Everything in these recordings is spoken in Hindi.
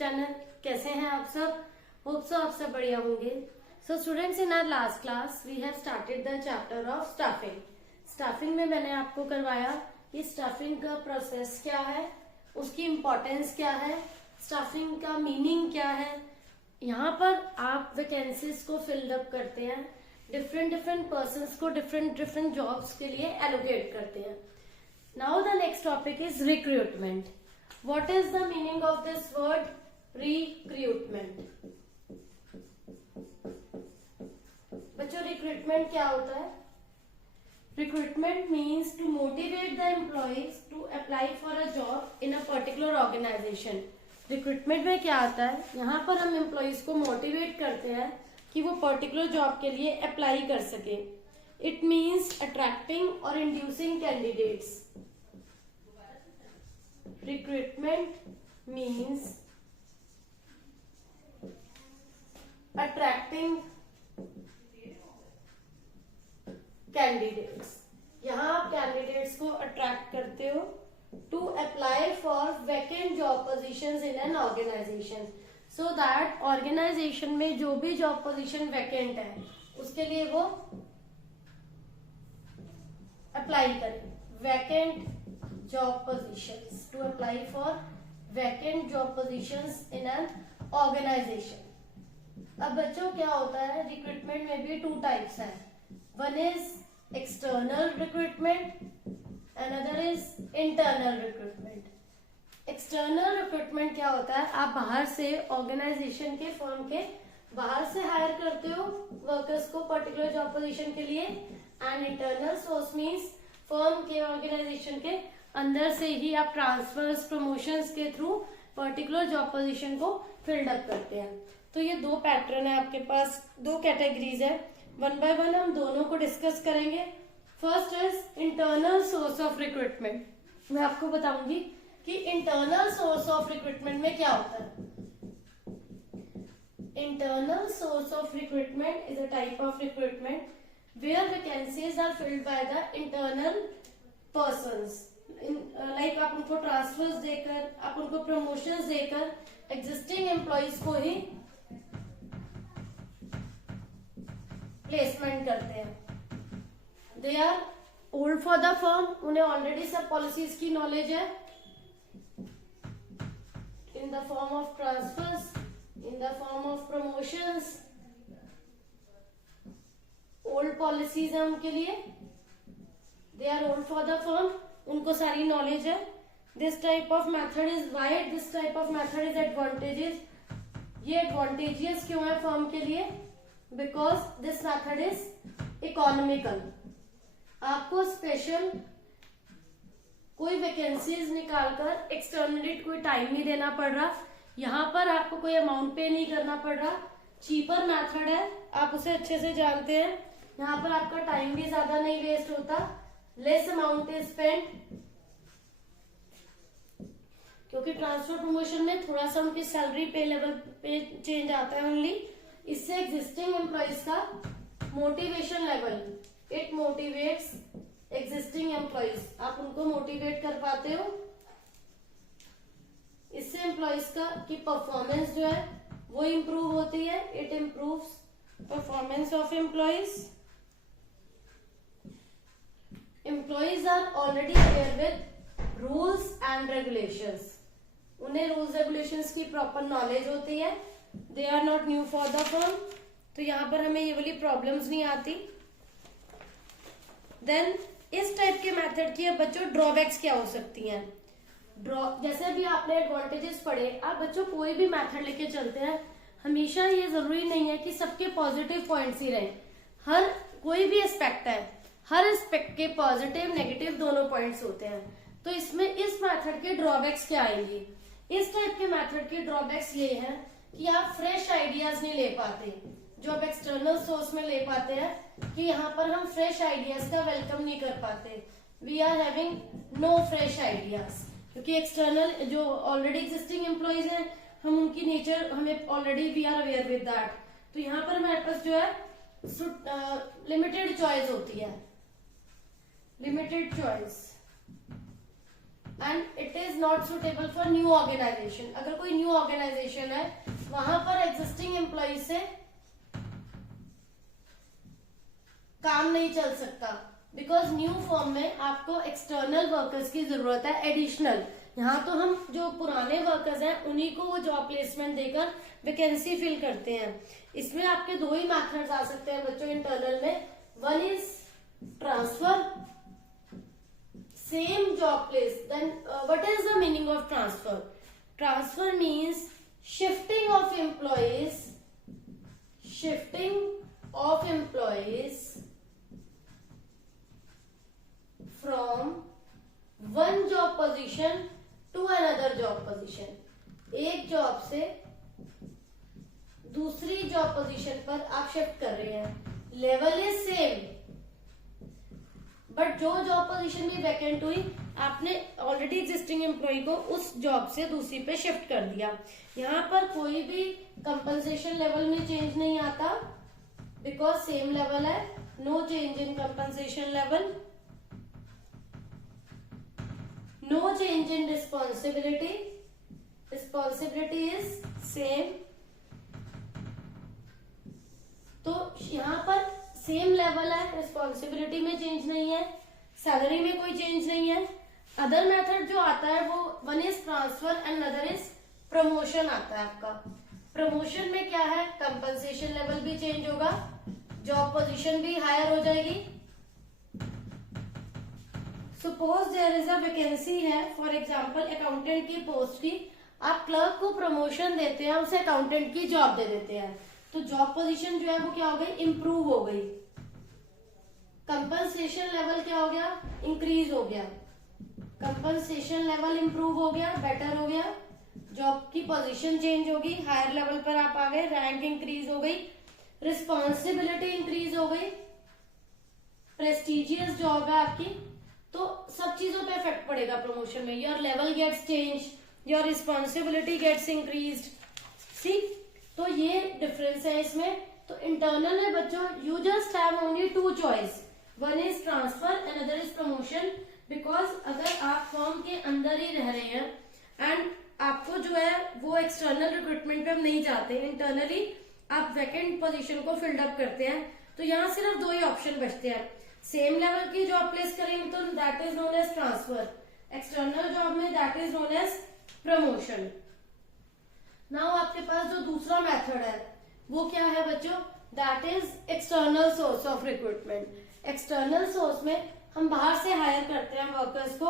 चैनल। कैसे हैं आप सब? होप सो आप सब बढ़िया होंगे। So students, in our last class we have started the chapter of staffing. Staffing में मैंने आपको करवाया कि स्टाफिंग का प्रोसेस क्या है, उसकी इम्पोर्टेंस क्या है, स्टाफिंग का मीनिंग क्या है। यहाँ पर आप वैकेंसीज को फिलअप करते हैं, डिफरेंट पर्सन्स को डिफरेंट जॉब्स के लिए एलोकेट करते हैं। Now the next topic is recruitment. What is the meaning of this word recruitment? बच्चों, रिक्रूटमेंट क्या होता है? Recruitment means to motivate the employees to apply for a job in a particular organisation. Recruitment में क्या आता है, यहाँ पर हम एम्प्लॉइज को मोटिवेट करते हैं कि वो पर्टिकुलर जॉब के लिए अप्लाई कर सके। इट मीन्स अट्रैक्टिंग और inducing candidates. Recruitment means attracting candidates. यहाँ आप कैंडिडेट्स को अट्रैक्ट करते हो to apply for vacant job positions in an organisation, so that organisation में जो भी जॉब पोजीशन वैकेंट है उसके लिए वो अप्लाई करें। Vacant job positions, to apply for vacant job positions in an organisation. अब बच्चों, क्या होता है, रिक्रूटमेंट में भी टू टाइप्स हैं। One is external recruitment, another is internal recruitment. External recruitment क्या होता है, आप बाहर से ऑर्गेनाइजेशन के, फर्म के बाहर से हायर करते हो वर्कर्स को पर्टिकुलर जॉब पोजीशन के लिए। And internal source means firm के, ऑर्गेनाइजेशन के अंदर से ही आप ट्रांसफर्स, प्रमोशंस के थ्रू पर्टिकुलर जॉब पोजीशन को फिल्ड अप करते हैं। तो ये दो पैटर्न है आपके पास, दो कैटेगरीज है। वन बाय वन हम दोनों को डिस्कस करेंगे। First is internal source of recruitment. मैं आपको बताऊंगी कि इंटरनल सोर्स ऑफ रिक्रूटमेंट में क्या होता है। Internal source of recruitment is a type of recruitment where vacancies are filled by the internal persons. Like आप उनको ट्रांसफर्स देकर, आप उनको प्रमोशंस देकर एग्जिस्टिंग एम्प्लॉइज को ही प्लेसमेंट करते हैं। They are old for the firm, उन्हें ऑलरेडी सब पॉलिसीज की नॉलेज है। In the form of transfers, in the form of promotions, old policies है उनके लिए। They are old for the firm, उनको सारी नॉलेज है। This type of method is wide, this type of method is advantages. ये एडवांटेजियस क्यों है फर्म के लिए? Because this method is economical. आपको स्पेशल कोई वैकेंसीज निकालकर एक्सटर्नली कोई टाइम नहीं देना पड़ रहा, यहाँ पर आपको कोई अमाउंट पे नहीं करना पड़ रहा। चीपर मेथड है, आप उसे अच्छे से जानते हैं। यहाँ पर आपका टाइम भी ज्यादा नहीं वेस्ट होता। लेस अमाउंट इज स्पेंड, क्योंकि ट्रांसफर प्रमोशन में थोड़ा सा उनकी सैलरी पे लेवल पे चेंज आता है ओनली। इससे एग्जिस्टिंग एम्प्लॉइज का motivation level, it motivates existing employees, आप उनको मोटिवेट कर पाते हो। इससे एम्प्लॉइज का की परफॉर्मेंस जो है वो इम्प्रूव होती है। It improves performance of employees. Employees are already aware with rules and regulations, उन्हें रूल्स रेगुलेशंस की प्रॉपर नॉलेज होती है। They are not new for the firm, तो यहाँ पर हमें ये वाली प्रॉब्लम्स नहीं आती। देन इस टाइप के मेथड की अब बच्चों ड्रॉबैक्स क्या हो सकती हैं? जैसे अभी आपने एडवांटेजेस पढ़े, आप बच्चों कोई भी मेथड लेके चलते हैं, हमेशा ये जरूरी नहीं है कि सबके पॉजिटिव पॉइंट्स ही रहे। हर कोई भी एस्पेक्ट है, हर एस्पेक्ट के पॉजिटिव नेगेटिव दोनों पॉइंट्स होते हैं। तो इसमें इस मेथड के ड्रॉबैक्स क्या आएंगे? इस टाइप के मेथड के ड्रॉबैक्स ये हैं कि आप फ्रेश आइडियाज नहीं ले पाते, जो आप एक्सटर्नल सोर्स में ले पाते हैं, कि यहाँ पर हम फ्रेश आइडियाज का वेलकम नहीं कर पाते। We are having no fresh ideas, क्योंकि एक्सटर्नल जो ऑलरेडी एग्जिस्टिंग एम्प्लॉइज हैं, हम उनकी नेचर हमें already we are aware with that. तो यहाँ पर हमारे पास जो है लिमिटेड चॉइस होती है, limited choice. And it is not suitable for new organisation. अगर कोई न्यू ऑर्गेनाइजेशन है वहां पर एग्जिस्टिंग एम्प्लॉय से काम नहीं चल सकता, बिकॉज न्यू फॉर्म में आपको एक्सटर्नल वर्कर्स की जरूरत है एडिशनल। यहाँ तो हम जो पुराने वर्कर्स हैं उन्हीं को वो जॉब प्लेसमेंट देकर वैकेंसी फिल करते हैं। इसमें आपके दो ही मेथड्स आ सकते हैं बच्चों इंटरनल में। One is transfer, same job place. Then what is the meaning of transfer? Transfer means shifting of employees, shifting of employees from one job position to another job position. एक जॉब से दूसरी जॉब पोजीशन पर आप शिफ्ट कर रहे हैं। लेवल इज सेम, बट जो जॉब पोजीशन भी वैकेंट हुई आपने ऑलरेडी एग्जिस्टिंग एम्प्लॉय को उस जॉब से दूसरी पे शिफ्ट कर दिया। यहाँ पर कोई भी कंपनसेशन लेवल में चेंज नहीं आता, बिकॉज सेम लेवल है। No change in compensation level, no change in responsibility, responsibility is same। तो यहाँ पर सेम लेवल है, रिस्पॉन्सिबिलिटी में चेंज नहीं है, सैलरी में कोई चेंज नहीं है। अदर मेथड जो आता है वो one is transfer and other is promotion आता है आपका। प्रमोशन में क्या है, कंपनसेशन लेवल भी चेंज होगा, जॉब पोजीशन भी हायर हो जाएगी। Suppose there is a vacancy है, फॉर एग्जांपल अकाउंटेंट की पोस्ट की, आप क्लर्क को प्रमोशन देते हैं, उसे अकाउंटेंट की जॉब दे देते हैं, तो जॉब पोजीशन जो है वो क्या हो गई, इंप्रूव हो गई। कंपनसेशन लेवल क्या हो गया, इंक्रीज हो गया। कंपनसेशन लेवल इंप्रूव हो गया, बेटर हो गया। जॉब की पोजीशन चेंज होगी, हायर लेवल पर आप आ गए, रैंक इंक्रीज हो गई, रिस्पॉन्सिबिलिटी इंक्रीज हो गई, प्रेस्टिजियस जॉब है आपकी। तो सब चीजों पे इफेक्ट पड़ेगा प्रमोशन में। Your level gets change, your responsibility gets increased. See, तो ये डिफरेंस है इसमें। तो इंटरनल में बच्चों you just have only two choice, one is transfer and other is promotion. Because अगर आप फॉर्म के अंदर ही रह रहे हैं एंड आपको जो है वो एक्सटर्नल रिक्रूटमेंट पे हम नहीं चाहते, इंटरनली आप वैकेंट पोजीशन को फिल्ड अप करते हैं, तो यहाँ सिर्फ दो ही ऑप्शन बचते हैं। सेम लेवल की जॉब प्लेस करेंगे तो that is known as transfer, external job में that is known as promotion. Now आपके पास जो दूसरा मेथड है वो क्या है बच्चों, that is external source of recruitment. External source में हम बाहर से हायर करते हैं वर्कर्स को,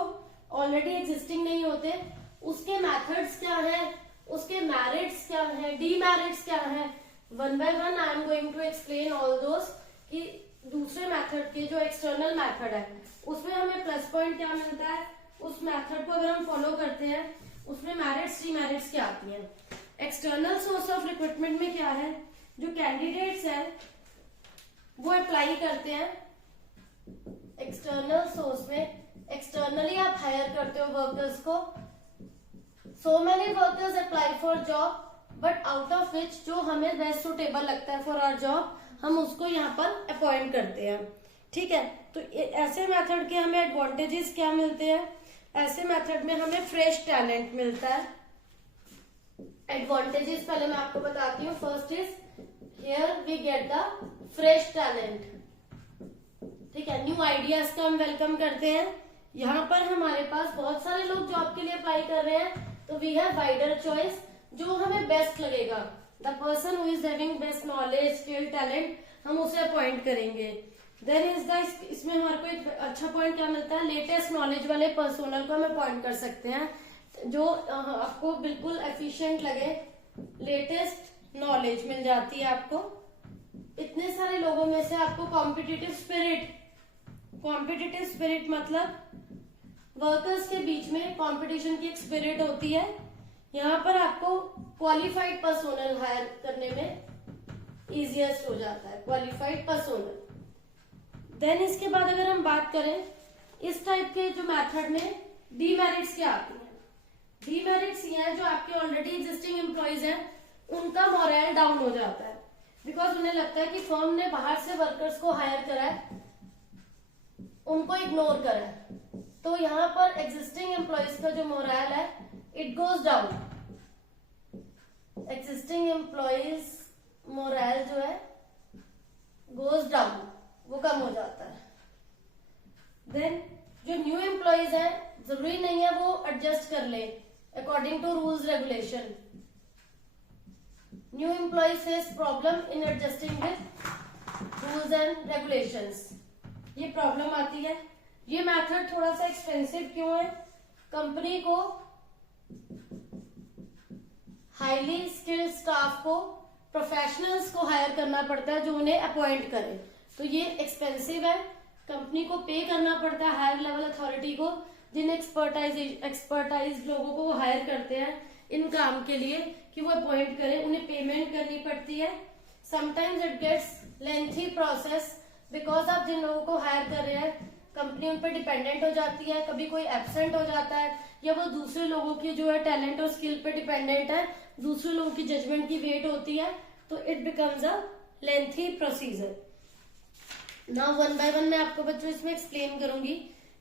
ऑलरेडी एग्जिस्टिंग नहीं होते। उसके मेथड्स क्या है, उसके मेरिट्स क्या है, डीमेरिट्स क्या है, one by one I am going to explain all those. कि दूसरे मेथड के जो एक्सटर्नल मेथड है उसमें हमें प्लस पॉइंट क्या मिलता है, उस मेथड को अगर हम फॉलो करते हैं उसमें मेरिट्स डीमेरिट्स क्या आती हैं। एक्सटर्नल सोर्स ऑफ रिक्रूटमेंट में क्या है, जो कैंडिडेट्स हैं वो अप्लाई करते हैं एक्सटर्नल सोर्स में, एक्सटर्नली आप हायर करते हो वर्कर्स को। So many workers apply for job, but out of which जो हमें बेस्ट सुटेबल लगता है फॉर आवर जॉब, हम उसको यहाँ पर अपॉइंट करते हैं। ठीक है, तो ऐसे मेथड के हमें एडवांटेजेस क्या मिलते हैं, ऐसे मेथड में हमें फ्रेश टैलेंट मिलता है। एडवांटेजेस पहले मैं आपको बताती हूँ। First is here we get the fresh talent. ठीक है, न्यू आइडियाज का हम वेलकम करते हैं। यहाँ पर हमारे पास बहुत सारे लोग जॉब के लिए अप्लाई कर रहे हैं, तो वी हैव वाइडर चॉइस, जो हमें बेस्ट लगेगा, the person who is having best knowledge, skill, talent, हम उसे अपॉइंट करेंगे। देन इज द, इसमें हमारे को एक अच्छा पॉइंट क्या मिलता है, लेटेस्ट नॉलेज वाले पर्सोनल को हम अपॉइंट कर सकते हैं, जो आपको बिल्कुल एफिशिएंट लगे, लेटेस्ट नॉलेज मिल जाती है आपको। इतने सारे लोगों में से आपको कॉम्पिटिटिव स्पिरिट, कॉम्पिटिटिव स्पिरिट मतलब वर्कर्स के बीच में कंपटीशन की एक स्पिरिट होती है। यहाँ पर आपको क्वालिफाइड पर्सोनल हायर करने में इजिएस्ट हो जाता है, क्वालिफाइड पर्सोनल। देन इसके बाद अगर हम बात करें इस टाइप के जो मेथड में डीमेरिट्स क्या आती हैं, डीमेरिट्स ये है जो आपके ऑलरेडी एग्जिस्टिंग एम्प्लॉयज हैं उनका मोरल डाउन हो जाता है, बिकॉज उन्हें लगता है कि फर्म ने बाहर से वर्कर्स को हायर करा है, उनको इग्नोर करा है। तो यहाँ पर एग्जिस्टिंग एम्प्लॉयज का जो मोरल है it goes down, existing employees moral जो है गोज डाउन, वो कम हो जाता है। देन जो न्यू एम्प्लॉयज है जरूरी नहीं है वो एडजस्ट कर ले according to rules regulation, new employees face problem in adjusting with rules and regulations, ये प्रॉब्लम आती है। ये मेथड थोड़ा सा एक्सपेंसिव क्यों है? कंपनी को हाईली स्किल्ड स्टाफ को, प्रोफेशनल्स को हायर करना पड़ता है जो उन्हें अपॉइंट करे, तो ये एक्सपेंसिव है। कंपनी को पे करना पड़ता है हायर लेवल अथॉरिटी को, जिन एक्सपर्टाइज लोगों को वो हायर करते हैं इन काम के लिए कि वो अपॉइंट करें, उन्हें पेमेंट करनी पड़ती है। Sometimes it gets lengthy process because आप जिन लोगों को हायर कर रहे हैं कंपनी उन पर डिपेंडेंट हो जाती है, कभी कोई एब्सेंट हो जाता है या वो दूसरे लोगों की जो है टैलेंट और स्किल पे डिपेंडेंट है, दूसरे लोगों की जजमेंट की वेट होती है, तो it becomes a lengthy procedure. Now one by one मैं आपको बच्चों इसमें एक्सप्लेन करूंगी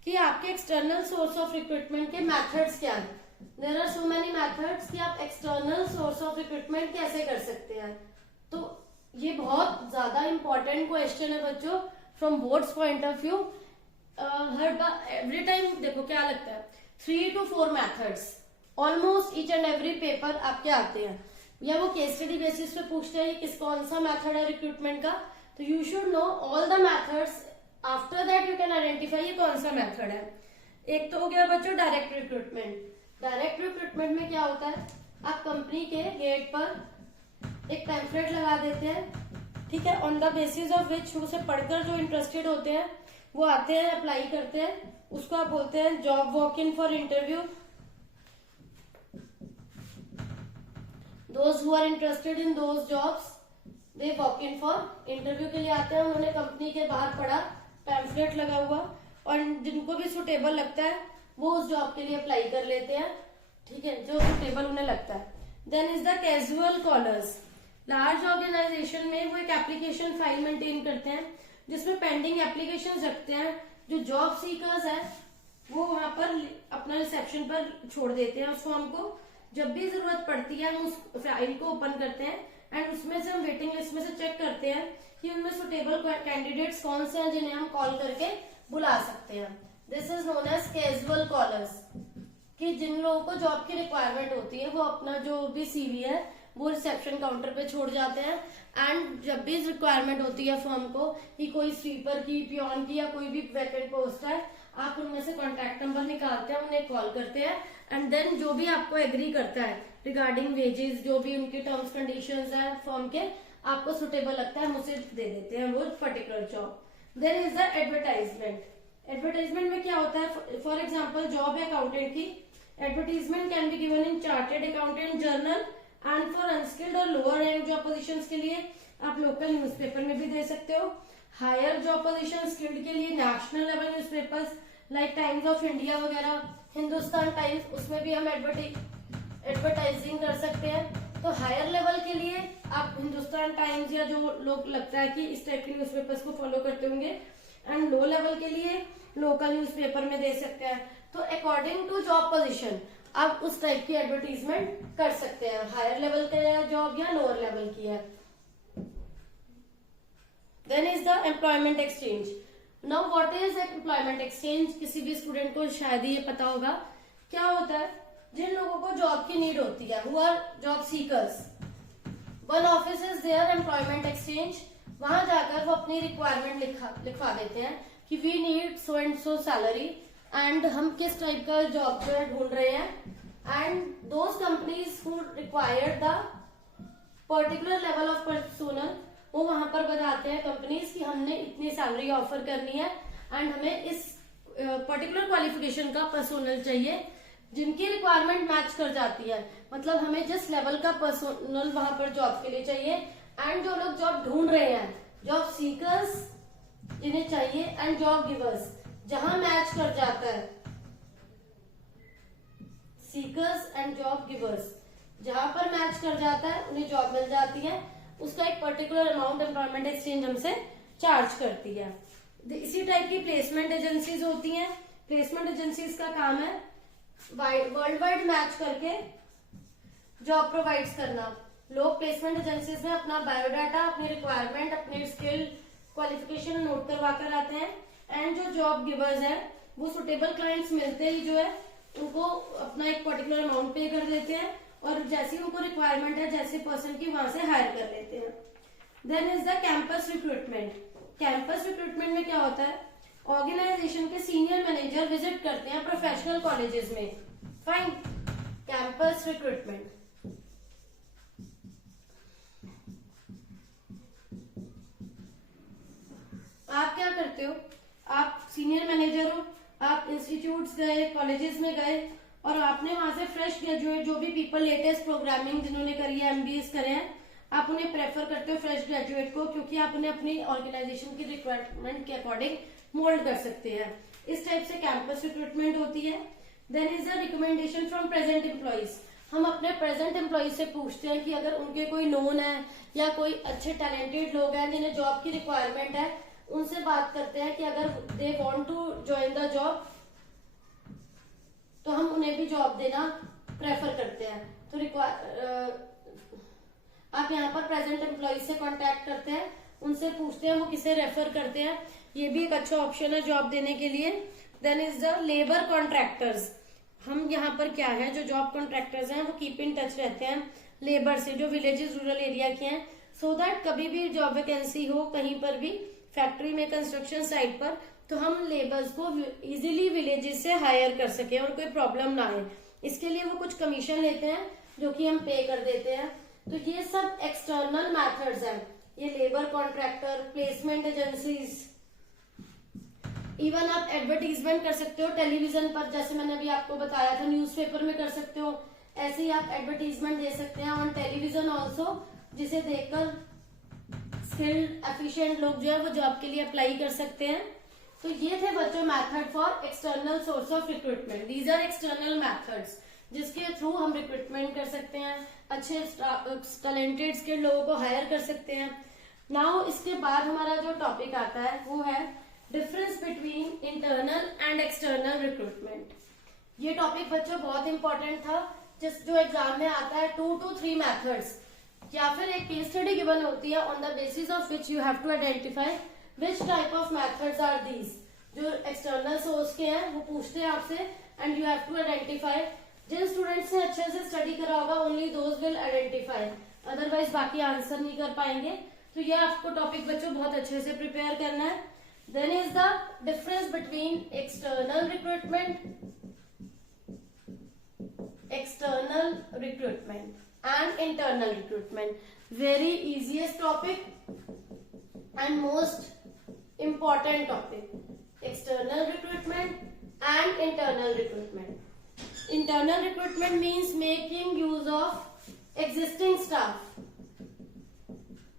कि आपके एक्सटर्नल सोर्स ऑफ रिक्रूटमेंट के मेथड्स क्या हैं। There are so many methods कि आप एक्सटर्नल सोर्स ऑफ रिक्रूटमेंट कैसे कर सकते हैं। तो ये बहुत ज्यादा इंपॉर्टेंट क्वेश्चन है बच्चों from boards point of view. Her bar every time देखो क्या लगता है 3 to 4 methods almost each and every paper आपके आते हैं, या वो केस स्टडी बेसिस पे पूछते हैं किस कौन सा मेथड है रिक्रूटमेंट का, तो you should know all the methods. After that you can identify ये कौन सा मेथड है। एक तो हो गया बच्चों डायरेक्ट रिक्रूटमेंट। डायरेक्ट रिक्रूटमेंट में क्या होता है, आप कंपनी के गेट पर एक पैम्फलेट लगा देते हैं, ठीक है, ऑन द बेसिस ऑफ विच उसे पढ़कर जो इंटरेस्टेड होते हैं वो आते हैं, अप्लाई करते हैं, उसको आप बोलते हैं job walk in for interview. Those who are interested in those jobs they walk in for interview के लिए आते हैं। उन्होंने कंपनी के बाहर पढ़ा, पैम्फलेट लगा हुआ, और जिनको भी सुटेबल लगता है वो उस जॉब के लिए अप्लाई कर लेते हैं, ठीक है, जो सुटेबल उन्हें लगता है। Then is the casual callers. Large organisation में वो एक एप्लीकेशन फाइल मेंटेन करते हैं जिसमें पेंडिंग एप्लीकेशन रखते हैं। जो जॉब सीकर्स है वो वहां पर अपना रिसेप्शन पर छोड़ देते हैं उस फॉर्म को। जब भी जरूरत पड़ती है हम उस फाइल को ओपन करते हैं एंड उसमें से हम वेटिंग लिस्ट में से चेक करते हैं कि उनमें सुटेबल कैंडिडेट्स कौन से हैं जिन्हें हम कॉल करके बुला सकते हैं। This is known as casual callers, कि जिन लोगों को जॉब की रिक्वायरमेंट होती है वो अपना जो भी सीवी है वो रिसेप्शन काउंटर पे छोड़ जाते हैं, एंड जब भी रिक्वायरमेंट होती है फर्म को कि कोई स्वीपर की, पियोन की या कोई भी वैकेंट पोस्ट है, आप उनमें से कॉन्टैक्ट नंबर निकालते हैं, उन्हें कॉल करते हैं, एंड देन जो भी आपको एग्री करता है रिगार्डिंग वेजेस, जो भी उनके टर्म्स कंडीशंस है फर्म के, आपको सुटेबल लगता है हम उसे दे देते हैं वो particular job. Then is the advertisement. Advertisement में क्या होता है, फॉर एग्जाम्पल जॉब है अकाउंटेंट की, advertisement can be given in chartered accountant journal and for unskilled और लोअर रैंक जॉब पोजीशंस के लिए आप लोकल न्यूज़पेपर में भी दे सकते हो। हायर जॉब पोजीशन स्किल्ड के लिए national level newspapers like times of India वगैरह, हिंदुस्तान टाइम्स, उसमें भी हम एडवर्टाइजिंग कर सकते हैं। तो हायर लेवल के लिए आप हिंदुस्तान टाइम्स या जो लोग लगता है कि इस टाइप के न्यूज़पेपर्स को फॉलो करते होंगे, एंड लो लेवल के लिए लोकल न्यूज़पेपर में दे सकते हैं। तो अकॉर्डिंग टू जॉब पोजीशन आप उस टाइप की एडवर्टीजमेंट कर सकते हैं, हायर लेवल का जॉब या लोअर लेवल की है। Then is the employment exchange. Now what is employment exchange, किसी भी स्टूडेंट को शायद ही ये पता होगा। क्या होता है, जिन लोगों को जॉब की नीड होती है, who are job seekers, one office is there employment exchange, वहां जाकर वो अपनी रिक्वायरमेंट लिखवा देते हैं कि we need so and so salary, and हम किस टाइप का जॉब जो है ढूंढ रहे हैं, and those companies who require the particular level of personnel, वो वहां पर बताते हैं कंपनीज कि हमने इतनी सैलरी ऑफर करनी है एंड हमें इस पर्टिकुलर क्वालिफिकेशन का पर्सोनल चाहिए, जिनकी रिक्वायरमेंट मैच कर जाती है, मतलब हमें जिस लेवल का पर्सोनल वहां पर जॉब के लिए चाहिए, एंड जो लोग जॉब ढूंढ रहे हैं, जॉब सीकर्स जिन्हें चाहिए, एंड जॉब गिवर्स, जहां मैच कर जाता है, सीकर्स एंड जॉब गिवर्स, जहां पर मैच कर जाता है उन्हें जॉब मिल जाती है, उसका एक पर्टिकुलर अमाउंट एम्प्लॉयमेंट एक्सचेंज हमसे चार्ज करती है। इसी टाइप की प्लेसमेंट एजेंसीज होती हैं प्लेसमेंट एजेंसीज का काम है वर्ल्ड वाइड मैच करके जॉब प्रोवाइड्स करना। लोग प्लेसमेंट एजेंसीज में अपना बायोडाटा, अपनी रिक्वायरमेंट, अपनी स्किल, क्वालिफिकेशन नोट करवा कर आते हैं, एंड जो जॉब गिवर्स है वो सुटेबल क्लाइंट्स मिलते ही जो है उनको अपना एक पर्टिकुलर अमाउंट पे कर देते हैं, और जैसी उनको रिक्वायरमेंट है जैसे पर्सन की वहां से हायर कर लेते हैं। Then is the campus recruitment. Campus recruitment में क्या होता है, ऑर्गेनाइजेशन के सीनियर मैनेजर विजिट करते हैं प्रोफेशनल कॉलेजेस में। Fine, campus recruitment. आप क्या करते हो, आप सीनियर मैनेजर हो, आप इंस्टीट्यूट्स गए, कॉलेजेस में गए, और आपने वहां से फ्रेश ग्रेजुएट जो भी पीपल लेटेस्ट प्रोग्रामिंग जिन्होंने करी है, एमबीएस करे हैं, आप उन्हें प्रेफर करते हो फ्रेश ग्रेजुएट को, क्योंकि आप उन्हें अपनी ऑर्गेनाइजेशन की रिक्वायरमेंट के अकॉर्डिंग मोल्ड कर सकते हैं। इस टाइप से कैंपस रिक्रूटमेंट होती है। Then is a recommendation from present employees. हम अपने प्रेजेंट एम्प्लॉइज से पूछते हैं कि अगर उनके कोई नोन है या कोई अच्छे टैलेंटेड लोग हैं जिन्हें जॉब की रिक्वायरमेंट है, उनसे बात करते हैं कि अगर they want to join the job तो हम उन्हें भी जॉब देना प्रेफर करते हैं। तो आप यहाँ पर प्रेजेंट एम्प्लॉय से कांटेक्ट करते हैं, उनसे पूछते हैं वो किसे रेफर करते हैं, ये भी एक अच्छा ऑप्शन है जॉब देने के लिए। Then is the labour contractors. हम यहाँ पर क्या है, जो जॉब कॉन्ट्रैक्टर्स हैं वो कीप इन टच रहते हैं लेबर से जो विलेजेस रूरल एरिया के हैं, सो दैट कभी भी जॉब वैकेंसी हो कहीं पर भी, फैक्ट्री में, कंस्ट्रक्शन साइट पर, तो हम लेबर्स को इजीली विलेजेस से हायर कर सके और कोई प्रॉब्लम ना आए। इसके लिए वो कुछ कमीशन लेते हैं जो कि हम पे कर देते हैं। तो ये सब एक्सटर्नल मेथड्स हैं, ये labour contractor, placement agencies. Even आप एडवर्टीजमेंट कर सकते हो टेलीविजन पर, जैसे मैंने अभी आपको बताया था, न्यूज़पेपर में कर सकते हो, ऐसे ही आप एडवर्टीजमेंट दे सकते हैं ऑन टेलीविजन ऑल्सो, जिसे देखकर स्किल्ड एफिशिएंट लोग जो है वो जॉब के लिए अप्लाई कर सकते हैं। तो ये थे बच्चों method for external source of recruitment. These are external methods जिसके थ्रू हम रिक्रूटमेंट कर सकते हैं, अच्छे टैलेंटेड स्किल्ड लोगों को हायर कर सकते हैं। नाउ इसके बाद हमारा जो टॉपिक आता है वो है difference between internal and external recruitment. ये टॉपिक बच्चों बहुत इंपॉर्टेंट था, जो एग्जाम में आता है 2 to 3 मेथड्स, या फिर एक केस स्टडी गिवन होती है on the basis of which you have to identify which type of methods are these. जो एक्सटर्नल सोर्स के हैं वो पूछते हैं आपसे, and you have to identify. जिन स्टूडेंट्स ने अच्छे से स्टडी करा होगा only those will identify, otherwise बाकी आंसर नहीं कर पाएंगे। तो ये आपको टॉपिक बच्चों बहुत अच्छे से प्रिपेयर करना है। Then is the difference between external recruitment and internal recruitment. Very easiest topic and most important topic. External recruitment and internal recruitment. Internal recruitment means making use of existing staff.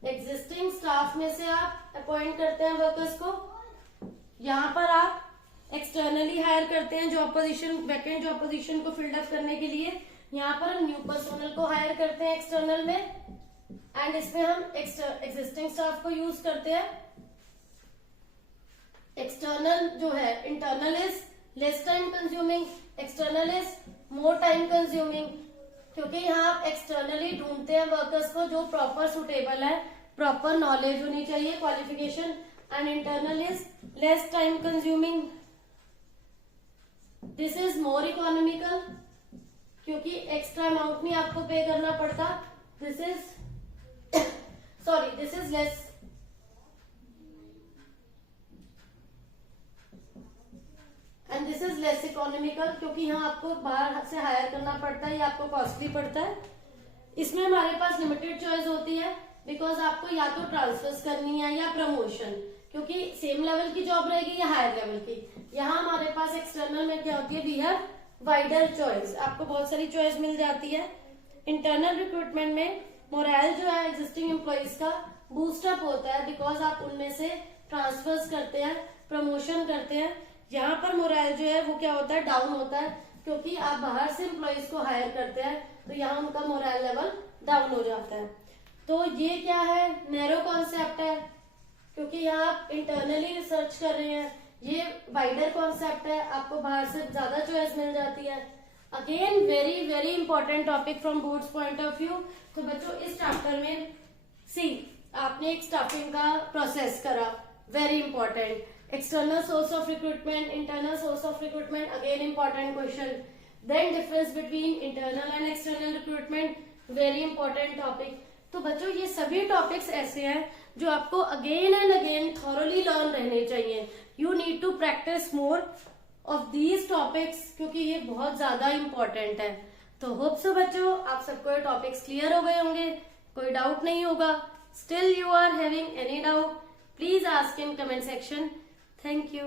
Existing staff में से आप अपॉइंट करते हैं वर्कर्स को, यहाँ पर आप एक्सटर्नली हायर करते हैं job position, vacant job position को फिल्ड अप करने के लिए। यहाँ पर न्यू पर्सनल को हायर करते हैं एक्सटर्नल में, एंड इसमें हम एग्जिस्टिंग स्टाफ को यूज करते हैं। एक्सटर्नल जो है, internal is less time consuming, external is more time consuming, क्योंकि यहाँ आप एक्सटर्नली ढूंढते हैं वर्कर्स को जो प्रॉपर सुटेबल है, प्रॉपर नॉलेज होनी चाहिए, qualification, and internal is less time consuming. This is more economical, क्योंकि एक्स्ट्रा अमाउंट नहीं आपको पे करना पड़ता। This is less and this is less economical, क्योंकि यहाँ आपको बाहर से हायर करना पड़ता है, ये आपको कॉस्टली पड़ता है। इसमें हमारे पास लिमिटेड चॉइस होती है, बिकॉज आपको या तो ट्रांसफर्स करनी है या प्रमोशन, क्योंकि सेम लेवल की जॉब रहेगी या हायर लेवल की। यहाँ हमारे पास एक्सटर्नल में क्या होती है, वी हैव वाइडर चॉइस, आपको बहुत सारी चॉइस मिल जाती है। इंटरनल रिक्रूटमेंट में मोरल जो है एग्जिस्टिंग एम्प्लॉइज का बूस्टअप होता है, बिकॉज आप उनमें से ट्रांसफर्स करते हैं, प्रमोशन करते हैं। यहाँ पर मोरल जो है वो क्या होता है, डाउन होता है, क्योंकि आप बाहर से एम्प्लॉइज को हायर करते हैं, तो यहाँ उनका मोरल लेवल डाउन हो जाता है। तो ये क्या है, नैरो कॉन्सेप्ट है, क्योंकि यहाँ आप इंटरनली रिसर्च कर रहे हैं, ये वाइडर कॉन्सेप्ट है, आपको बाहर से ज्यादा चॉइस मिल जाती है। Again very very important topic from boards point of view. तो बच्चों इस चैप्टर में आपने एक स्टाफिंग का प्रोसेस करा, very important. External source of recruitment, internal source of recruitment, again important question. Then difference between internal and external recruitment, very important topic. तो बच्चों ये सभी टॉपिक्स ऐसे हैं जो आपको again and again thoroughly learn रहने चाहिए। You need to practice more of these topics, क्योंकि ये बहुत ज्यादा इंपॉर्टेंट है। तो होप सो बच्चों आप सबको ये टॉपिक्स क्लियर हो गए होंगे, कोई डाउट नहीं होगा। Still you are having any doubt, please ask in comment section. Thank you.